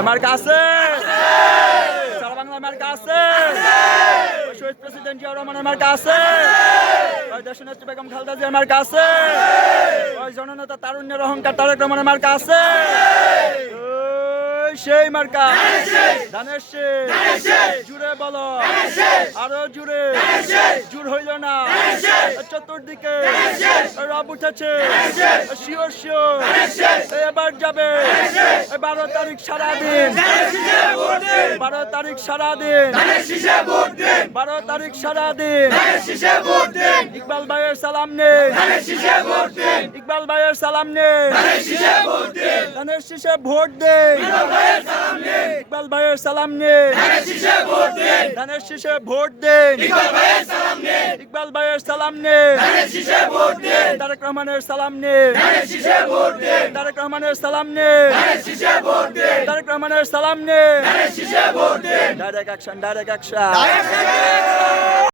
মার্কা আছে, সারা বাংলা মার্কা আছে, শহীদ প্রেসিডেন্ট জিয়াউর রহমানের মার্কা আছে, দেশনেত্রী বেগম খালেদা জিয়ার মার্কা আছে, জননেতা তারুণ্যের অহংকার তারেক রহমানের মার্কা আছে, সেই মার্কা ধানের শীষ, জুড়ে বলো আরো জুড়ে, জুড় হইল না চতুর্দিকে রব উঠেছে, শিওর শিওর এবার যাবে 12 তারিখ সারাদিন, 12 তারিখ সারাদিন, 12 তারিখ সারাদিন, ইকবাল ভাইয়ের সালাম নেই, ইকবাল ভাইয়ের সালাম নেই, ধানের শীষে ভোট দেন, ইকবাল ভাইয়ের সালাম নেই, ধানের শীষে ভোট দেন, ইকবাল ভাইয়ের সালাম নেই, তারেক রহমানের সালাম নেই, তারেক রহমানের সালাম নেই, তারেক রহমানের সালাম নেই, ডাইরেক্ট অ্যাকশন, ডাইরেক্ট অ্যাকশন।